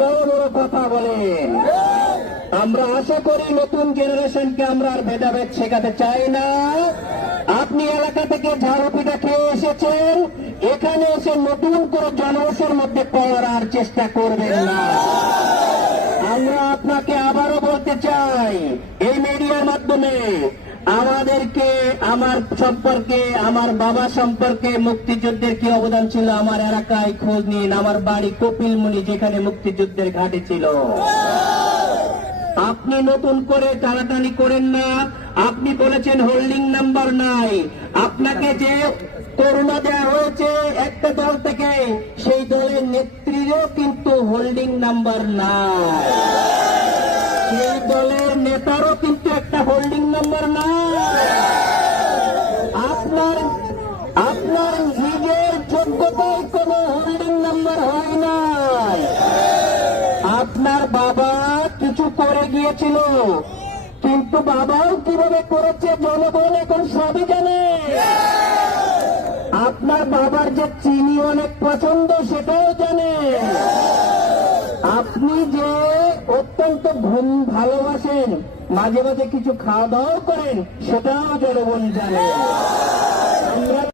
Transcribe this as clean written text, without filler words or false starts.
বড় বড় কথা বলেন। আমরা আশা করি নতুন জেনারেশনকে আমরা আর ভেদাভেদ শেখাতে চাই না। আপনি এলাকা থেকে ঝাড়ু পিঠা খেয়ে এসেছেন, এখানে এসে নতুন করে জনরসের মধ্যে পড়ার চেষ্টা করবেন না। আমরা আপনাকে আবারও বলতে চাই এই মিডিয়ার মাধ্যমে, আমাদেরকে আমার সম্পর্কে, আমার বাবা সম্পর্কে মুক্তিযুদ্ধের কি অবদান ছিল আমার এলাকায় খোঁজ নিন। আমার বাড়ি কপিলমুনি, যেখানে মুক্তিযুদ্ধের ঘাঁটি ছিল। আপনি নতুন করে টানাটানি করেন না। আপনি বলেছেন হোল্ডিং নাম্বার নাই। আপনাকে যে করোনা দেওয়া হয়েছে একটা দল থেকে, সেই দলের নেত্রীরও কিন্তু হোল্ডিং নাম্বার নাই। সেই দলের নেতারও কিন্তু একটা হোল্ডিং নাম্বার নাই। আপনার নিজের যোগ্যতায় কোনো হোল্ডিং নাম্বার হয় নাই। আপনার বাবা কিছু করে গিয়েছিল, কিন্তু বাবাও কিভাবে করেছে জনগণ এখন সবই জানে। আপনার বাবার যে চিনি অনেক পছন্দ সেটাও জানে। আপনি যে অত্যন্ত ঘুম ভালোবাসেন, মাঝে মাঝে কিছু খাওয়া দাওয়াও করেন, সেটাও জনগণ জানে। আমরা